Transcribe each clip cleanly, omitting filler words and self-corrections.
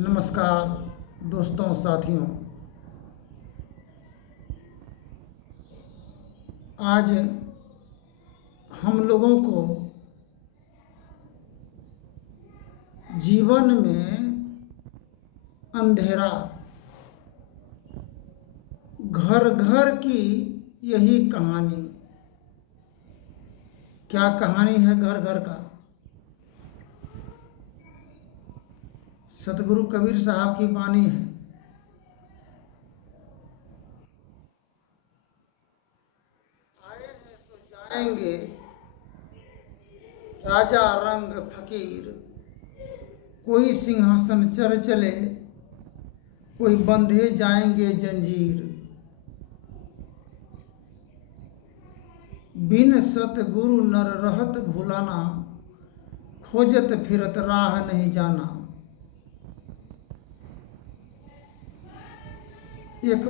नमस्कार दोस्तों साथियों। आज हम लोगों को जीवन में अंधेरा घर घर की यही कहानी। क्या कहानी है घर घर का? सतगुरु कबीर साहब की वाणी है। आए हैं सो जाएंगे, राजा रंग फकीर। कोई सिंहासन चढ़ चले, कोई बंधे जाएंगे जंजीर। बिन सतगुरु नर रहत भुलाना, खोजत फिरत राह नहीं जाना। एक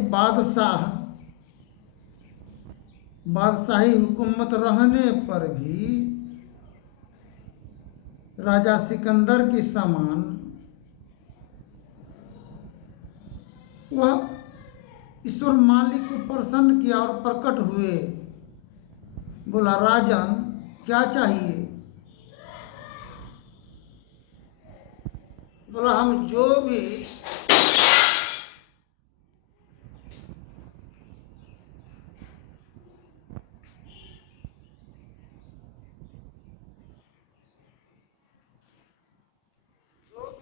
बादशाही हुकूमत रहने पर भी राजा सिकंदर के समान वह ईश्वर मालिक को प्रसन्न किया और प्रकट हुए। बोला, राजन क्या चाहिए? बोला, हम जो भी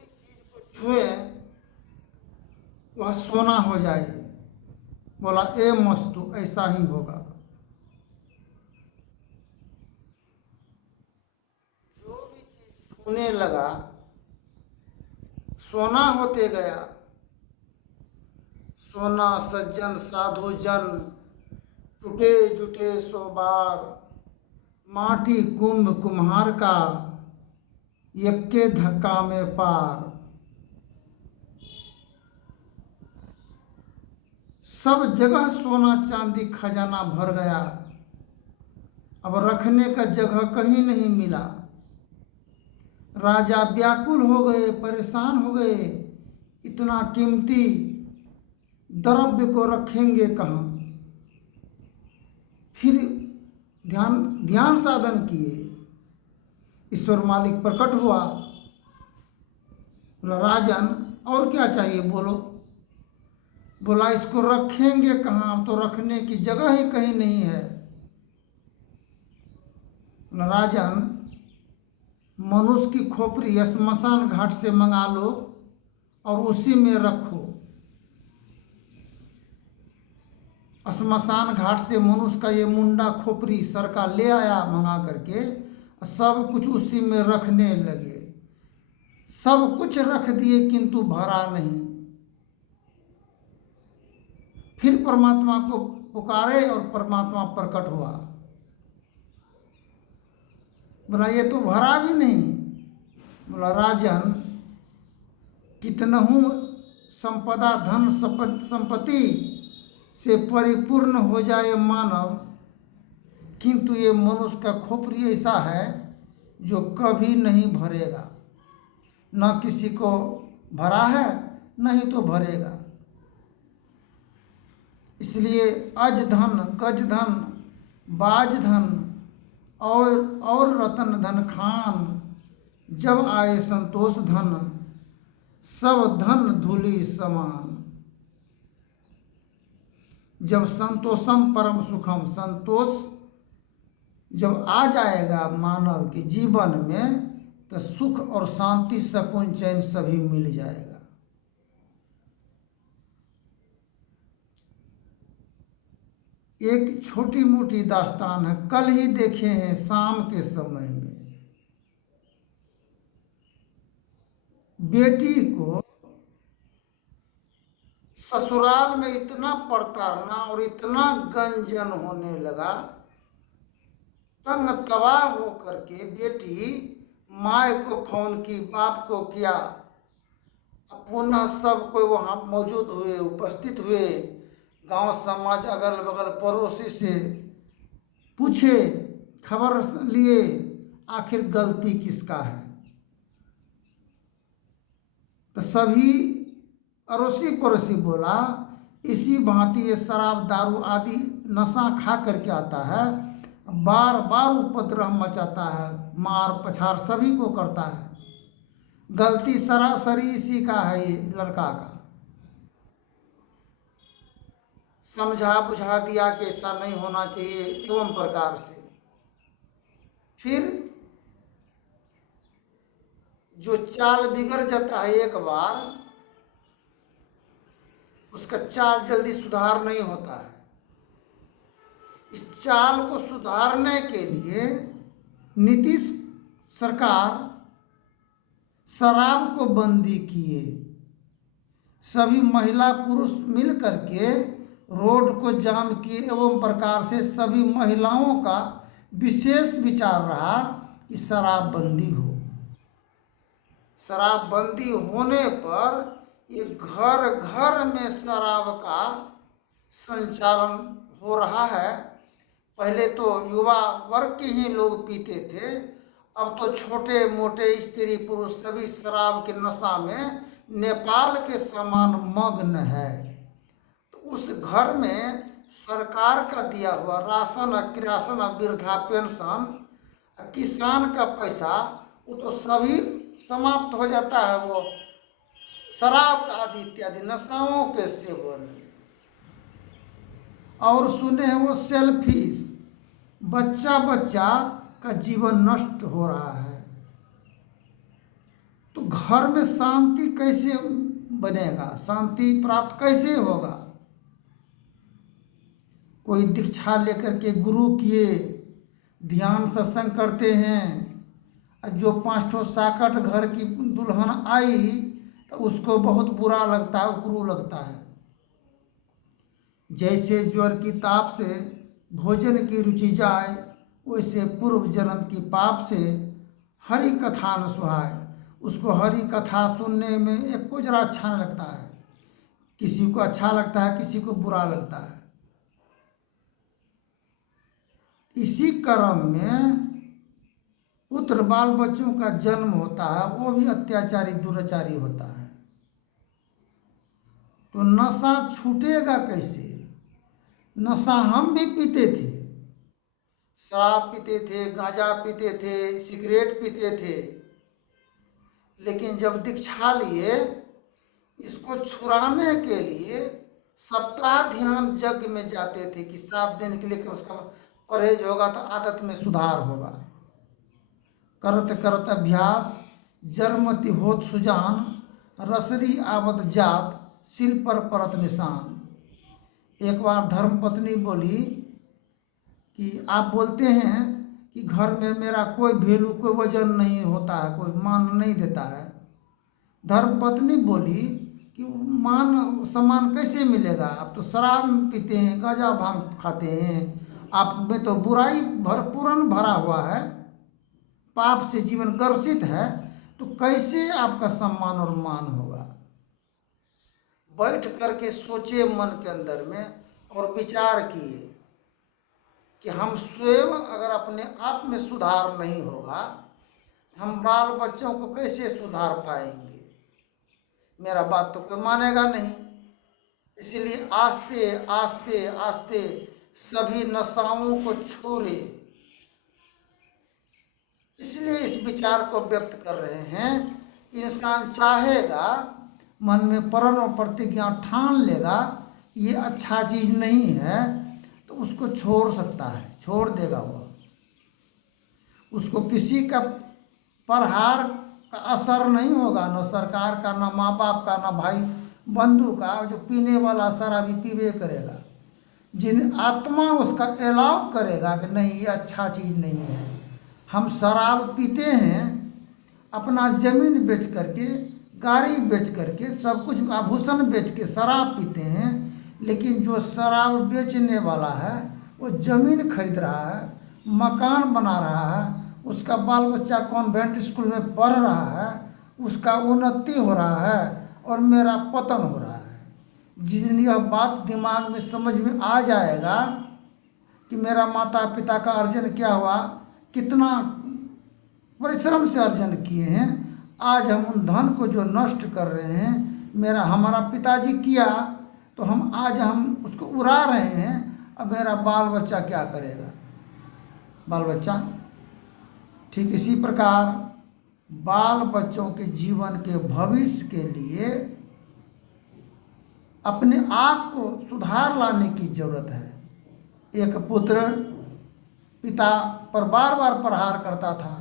चीज को छुए वह सोना हो जाए। बोला, ए मस्तु ऐसा ही होगा। जो भी चीज छूने लगा सोना होते गया। सोना सज्जन साधु जन, टूटे जुटे सो बार। माटी कुंभ कुम्हार का, यक्के धक्का में पार। सब जगह सोना चांदी खजाना भर गया। अब रखने का जगह कहीं नहीं मिला। राजा व्याकुल हो गए, परेशान हो गए। इतना कीमती द्रव्य को रखेंगे कहाँ? फिर ध्यान साधन किए। ईश्वर मालिक प्रकट हुआ। बोला, राजन और क्या चाहिए बोलो। बोला, इसको रखेंगे कहाँ? तो रखने की जगह ही कहीं नहीं है। बोला, राजन मनुष्य की खोपड़ी श्मशान घाट से मंगा लो और उसी में रखो। श्मशान घाट से मनुष्य का ये मुंडा खोपड़ी सरका ले आया मंगा करके, सब कुछ उसी में रखने लगे। सब कुछ रख दिए किंतु भरा नहीं। फिर परमात्मा को पुकारे और परमात्मा प्रकट हुआ। बोला, ये तो भरा भी नहीं। बोला, राजन कितनहु संपदा धन संपत्ति से परिपूर्ण हो जाए मानव, किंतु ये मनुष्य का खोपड़ी ऐसा है जो कभी नहीं भरेगा। न किसी को भरा है, नहीं तो भरेगा। इसलिए अज धन गज धन बाज धन और रतन धन खान। जब आए संतोष धन, सब धन धूलि समान। जब संतोषम परम सुखम, संतोष जब आ जाएगा मानव के जीवन में, तो सुख और शांति सुकून चैन सभी मिल जाएगा। एक छोटी मोटी दास्तान है, कल ही देखे हैं शाम के समय में। बेटी को ससुराल में इतना प्रताड़ना और इतना गंजन होने लगा, तंग तबाह हो करके बेटी माँ को फोन की, बाप को किया। पुनः सब कोई वहाँ मौजूद हुए, उपस्थित हुए। गांव समाज अगल बगल पड़ोसी से पूछे, खबर लिए, आखिर गलती किसका है। तो सभी अड़ोसी पड़ोसी बोला, इसी भांति ये शराब दारू आदि नशा खा करके आता है, बार बार उपद्रव मचाता है, मार पछाड़ सभी को करता है, गलती सरासरी इसी का है, ये लड़का का। समझा बुझा दिया कि ऐसा नहीं होना चाहिए एवं प्रकार से। फिर जो चाल बिगड़ जाता है एक बार, उसका चाल जल्दी सुधार नहीं होता है। इस चाल को सुधारने के लिए नीतीश सरकार शराब को बंदी किए। सभी महिला पुरुष मिल करके रोड को जाम किए एवं प्रकार से सभी महिलाओं का विशेष विचार रहा कि शराब बंदी हो। शराब बंदी होने पर ये घर घर में शराब का संचालन हो रहा है। पहले तो युवा वर्ग के ही लोग पीते थे, अब तो छोटे मोटे स्त्री पुरुष सभी शराब के नशा में नेपाल के समान मग्न है। तो उस घर में सरकार का दिया हुआ राशन, किरासन, वृद्धा पेंशन, किसान का पैसा, वो तो सभी समाप्त हो जाता है वो शराब आदि इत्यादि नशाओं के सेवन। और सुने वो सेल्फिश, बच्चा बच्चा का जीवन नष्ट हो रहा है। तो घर में शांति कैसे बनेगा, शांति प्राप्त कैसे होगा? कोई दीक्षा लेकर के गुरु किए ध्यान सत्संग करते हैं, जो 5 ठो साकट घर की दुल्हन आई तो उसको बहुत बुरा लगता है, उपरू लगता है। जैसे ज्वर की ताप से भोजन की रुचि जाए, वैसे पूर्व जन्म की पाप से हरि कथा न सुहाए। उसको हरि कथा सुनने में एक को जरा अच्छा नहीं लगता है, किसी को अच्छा लगता है, किसी को बुरा लगता है। इसी क्रम में पुत्र बाल बच्चों का जन्म होता है, वो भी अत्याचारी दुराचारी होता है। तो नशा छूटेगा कैसे? नशा हम भी पीते थे, शराब पीते थे, गांजा पीते थे, सिगरेट पीते थे, लेकिन जब दीक्षा लिए इसको छुड़ाने के लिए सप्ताह ध्यान यज्ञ में जाते थे कि 7 दिन के लिए कम से कम परहेज होगा तो आदत में सुधार होगा। करत करत अभ्यास जरमति होत सुजान, रसरी आवत जात सिल पर परत निशान। एक बार धर्मपत्नी बोली कि आप बोलते हैं कि घर में मेरा कोई वैल्यू, कोई वजन नहीं होता है, कोई मान नहीं देता है। धर्मपत्नी बोली कि मान सम्मान कैसे मिलेगा? आप तो शराब पीते हैं, गांजा भांग खाते हैं, आप में तो बुराई भरपूरन भरा हुआ है, पाप से जीवन ग्रसित है, तो कैसे आपका सम्मान और मान होगा? बैठ करके सोचे मन के अंदर में और विचार किए कि हम स्वयं अगर अपने आप में सुधार नहीं होगा, हम बाल बच्चों को कैसे सुधार पाएंगे? मेरा बात तो कोई मानेगा नहीं। इसलिए आस्ते आस्ते आस्ते सभी नशाओं को छोड़े। इसलिए इस विचार को व्यक्त कर रहे हैं। इंसान चाहेगा, मन में प्रण और प्रतिज्ञा ठान लेगा ये अच्छा चीज़ नहीं है, तो उसको छोड़ सकता है, छोड़ देगा वो। उसको किसी का प्रहार का असर नहीं होगा, न सरकार का, न माँ बाप का, न भाई बंधु का। जो पीने वाला शराबी पीवे करेगा, जिन आत्मा उसका अलाउ करेगा कि नहीं ये अच्छा चीज़ नहीं है। हम शराब पीते हैं, अपना ज़मीन बेच करके, गाड़ी बेच करके, सब कुछ आभूषण बेच के शराब पीते हैं, लेकिन जो शराब बेचने वाला है वो ज़मीन खरीद रहा है, मकान बना रहा है, उसका बाल बच्चा कॉन्वेंट स्कूल में पढ़ रहा है, उसका उन्नति हो रहा है और मेरा पतन हो रहा है। जिस दिन यह बात दिमाग में समझ में आ जाएगा कि मेरा माता पिता का अर्जन क्या हुआ, कितना परिश्रम से अर्जन किए हैं, आज हम उन धन को जो नष्ट कर रहे हैं, हमारा पिताजी किया तो आज हम उसको उड़ा रहे हैं, अब मेरा बाल बच्चा क्या करेगा? बाल बच्चा ठीक इसी प्रकार बाल बच्चों के जीवन के भविष्य के लिए अपने आप को सुधार लाने की जरूरत है। एक पुत्र पिता पर बार बार प्रहार करता था,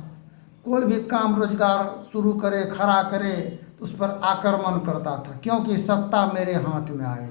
कोई भी काम रोजगार खड़ा करे तो उस पर आक्रमण करता था, क्योंकि सत्ता मेरे हाथ में आए।